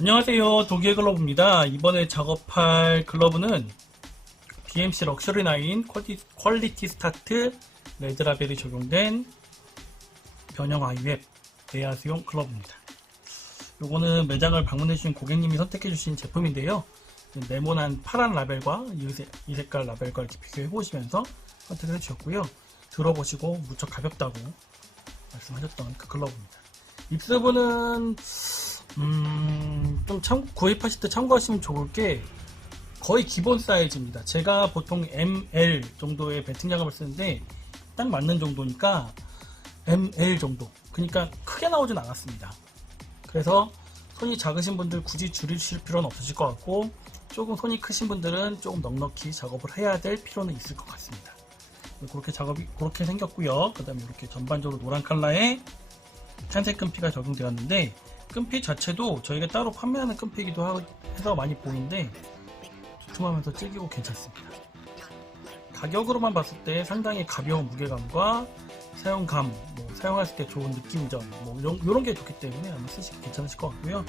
안녕하세요. 독일 글러브입니다. 이번에 작업할 글러브는 BMC 럭셔리 9 퀄리, 퀄리티 스타트 레드라벨이 적용된 변형 아이웹 에아스용 글러브입니다. 요거는 매장을 방문해주신 고객님이 선택해주신 제품인데요. 네모난 파란 라벨과 이, 색- 이 색깔 라벨과 이렇게 비교해보시면서 선택을 해주셨고요. 들어보시고 무척 가볍다고 말씀하셨던 그 글러브입니다. 입수부는 음, 좀 참, 구입하실 때 참고하시면 좋을 게 거의 기본 사이즈입니다. 제가 보통 ML 정도의 배팅 작업을 쓰는데 딱 맞는 정도니까 ML 정도. 그러니까 크게 나오진 않았습니다. 그래서 손이 작으신 분들 굳이 줄이실 필요는 없으실 것 같고 조금 손이 크신 분들은 조금 넉넉히 작업을 해야 될 필요는 있을 것 같습니다. 그렇게 작업이 그렇게 생겼고요. 그다음에 이렇게 전반적으로 노란 컬러의 탄색 끈피가 적용되었는데 끈피 자체도 저희가 따로 판매하는 끈피이기도 하- 해서 많이 보이는데 두툼하면서 질기고 괜찮습니다. 가격으로만 봤을 때 상당히 가벼운 무게감과 사용감, 뭐 사용했을 때 좋은 느낌점, 뭐 이런, 이런 게 좋기 때문에 아마 쓰시기 괜찮으실 것 같고요.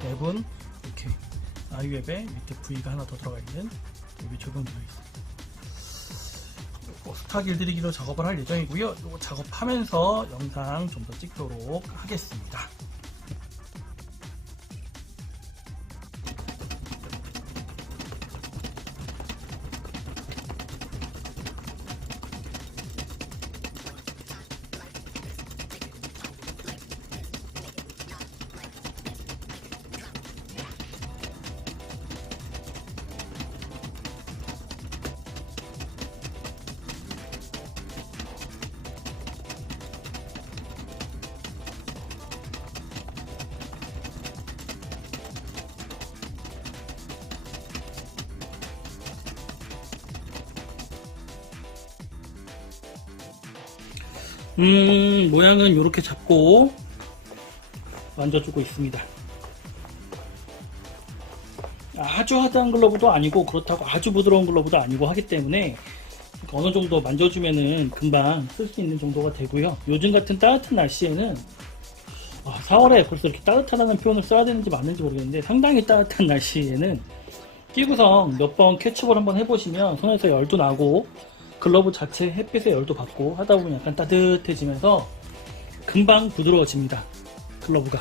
랩은 이렇게 아이웹에 밑에 V가 하나 더 들어가 있는 웹이 적용 되어 있습니다. 뭐 스타 길들이기로 작업을 할 예정이고요. 이거 작업하면서 영상 좀 더 찍도록 하겠습니다. 음, 모양은 이렇게 잡고 만져주고 있습니다. 아주 하드한 글러브도 아니고 그렇다고 아주 부드러운 글러브도 아니고 하기 때문에 어느 정도 만져주면은 금방 쓸 수 있는 정도가 되고요. 요즘 같은 따뜻한 날씨에는 4월에 벌써 이렇게 따뜻하다는 표현을 써야 되는지 맞는지 모르겠는데 상당히 따뜻한 날씨에는 끼구성 몇번 캐치볼 한번 해보시면 손에서 열도 나고 글러브 자체 햇빛에 열도 받고 하다 보면 약간 따뜻해지면서 금방 부드러워집니다. 글러브가.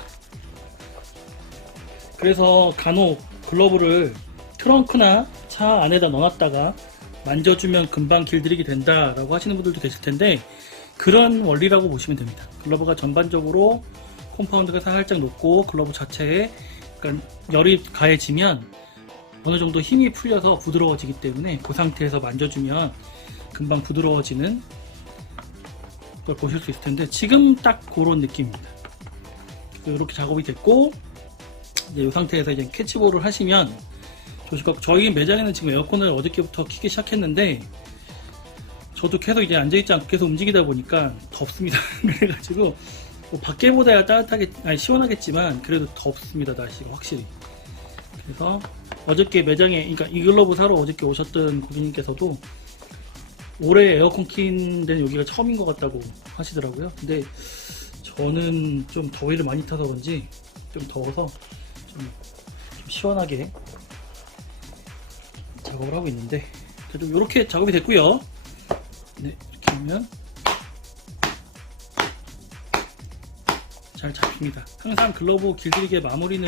그래서 간혹 글러브를 트렁크나 차 안에다 넣어놨다가 만져주면 금방 길들이게 된다라고 하시는 분들도 계실 텐데 그런 원리라고 보시면 됩니다. 글러브가 전반적으로 콤파운드가 살짝 높고 글러브 자체에 그러니까 열이 가해지면 어느 정도 힘이 풀려서 부드러워지기 때문에 그 상태에서 만져주면 금방 부드러워지는 걸 보실 수 있을 텐데 지금 딱 그런 느낌입니다. 이렇게 작업이 됐고 이제 이 상태에서 이제 캐치볼을 하시면 것 저희 매장에는 지금 에어컨을 어저께부터 키기 시작했는데 저도 계속 이제 앉아있지 않고 계속 움직이다 보니까 덥습니다. 그래가지고 뭐 밖에보다야 따뜻하게 아니 시원하겠지만 그래도 덥습니다 날씨가 확실히. 그래서 어저께 매장에 그러니까 이 글러브 사러 어저께 오셨던 고객님께서도 올해 에어컨 킨 데는 여기가 처음인 것 같다고 하시더라고요. 근데 저는 좀 더위를 많이 타서 그런지 좀 더워서 좀, 좀 시원하게 작업을 하고 있는데 그래도 이렇게 작업이 됐고요. 네, 이렇게 하면 잘 잡힙니다. 항상 글러브 길들이기의 마무리는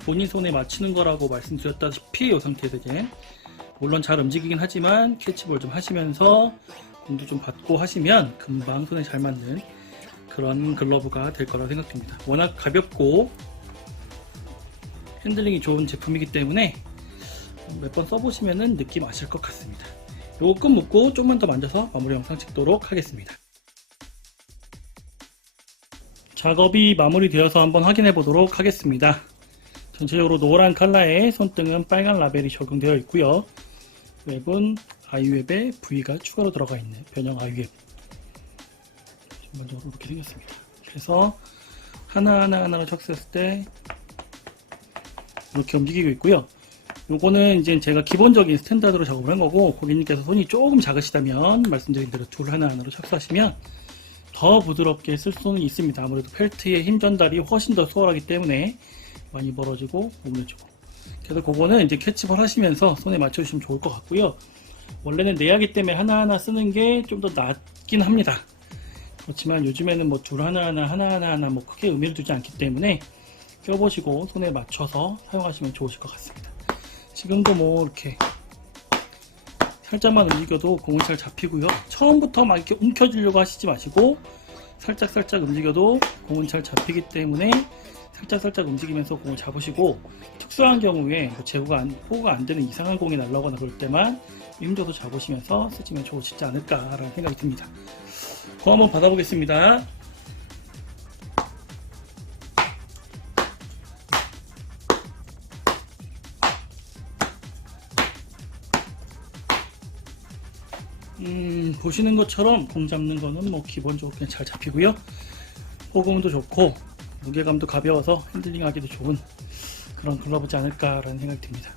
본인 손에 맞추는 거라고 말씀드렸다시피 이 상태에서 이제 물론 잘 움직이긴 하지만 캐치볼 좀 하시면서 공도 좀 받고 하시면 금방 손에 잘 맞는 그런 글러브가 될 거라 생각됩니다. 워낙 가볍고 핸들링이 좋은 제품이기 때문에 몇 번 써보시면 느낌 아실 것 같습니다. 요거 끝 묶고 좀만 더 만져서 마무리 영상 찍도록 하겠습니다. 작업이 마무리되어서 한번 확인해 보도록 하겠습니다. 전체적으로 노란 컬러의 손등은 빨간 라벨이 적용되어 있고요. 웹은 아이웹에 V가 추가로 들어가 있는 변형 아이웹 전반적으로 이렇게 생겼습니다. 그래서 하나하나 하나로 착수했을 때 이렇게 움직이고 있고요. 요거는 이제 제가 기본적인 스탠다드로 작업을 한 거고 고객님께서 손이 조금 작으시다면 말씀드린 대로 툴 하나하나로 착수하시면 더 부드럽게 쓸 수는 있습니다. 아무래도 펠트의 힘 전달이 훨씬 더 수월하기 때문에 많이 벌어지고 오므려지고 그래서 그거는 이제 캐치볼 하시면서 손에 맞춰주시면 좋을 것 같고요. 원래는 내야기 때문에 하나하나 쓰는 게 좀 더 낫긴 합니다. 그렇지만 요즘에는 뭐 줄 하나하나 하나하나 하나 뭐 크게 의미를 두지 않기 때문에 껴보시고 손에 맞춰서 사용하시면 좋으실 것 같습니다. 지금도 뭐 이렇게 살짝만 움직여도 공은 잘 잡히고요. 처음부터 막 이렇게 움켜쥐려고 하시지 마시고 살짝 살짝 움직여도 공은 잘 잡히기 때문에 살짝 살짝 움직이면서 공을 잡으시고 특수한 경우에 뭐 제구가 안, 포구가 안 되는 이상한 공이 날라오거나 그럴 때만 힘줘서 잡으시면서 쓰시면 좋으시지 않을까라는 생각이 듭니다. 공 한번 받아보겠습니다. 음, 보시는 것처럼 공 잡는 거는 뭐 기본적으로 그냥 잘 잡히고요. 호금도 좋고 무게감도 가벼워서 핸들링하기도 좋은 그런 글러브지 않을까라는 생각이 듭니다.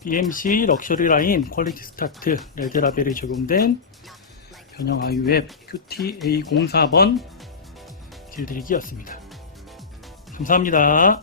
BMC 럭셔리 라인 퀄리티 스타트 레드라벨이 적용된 변형 아이웹 QTA04번 길들이기였습니다. 감사합니다.